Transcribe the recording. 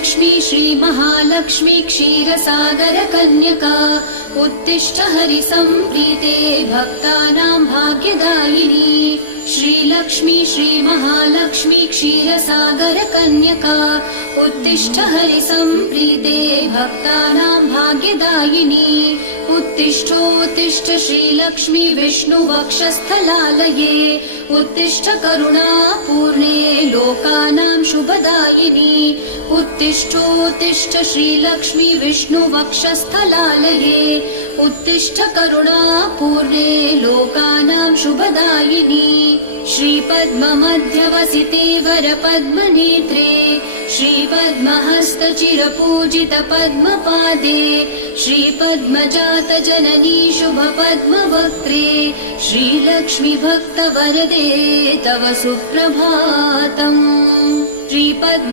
श्रीलक्ष्मी श्रीमहालक्ष्मी क्षीरसागरकन्यका उत्तिष्ठ हरिसम्प्रीते भक्तानां भाग्यदायिनी। श्रीलक्ष्मी श्रीमहालक्ष्मी क्षीरसागरकन्यका उत्तिष्ठ हरिसम्प्रीते भक्तानां भाग्यदायिनी। उत्तिष्ठोत्तिष्ठ श्रीलक्ष्मी विष्णुवक्षस्थलालये उत्तिष्ठ करुणापूर्णे लोकानां शुभदायिनी। उत्तिष्ठोत्तिष्ठ श्रीलक्ष्मी विष्णुवक्षस्थलालये उत्तिष्ठ करुणापूर्णे लोकानां शुभदायिनी। श्रीपद्ममध्यवसिते वरपद्मनेत्रे श्रीपद्महस्तचिरपूजित पद्मपादे श्रीपद्मजातजननी शुभपद्मवक्त्रे श्रीलक्ष्मी भक्तवरदे तव सुप्रभातम्।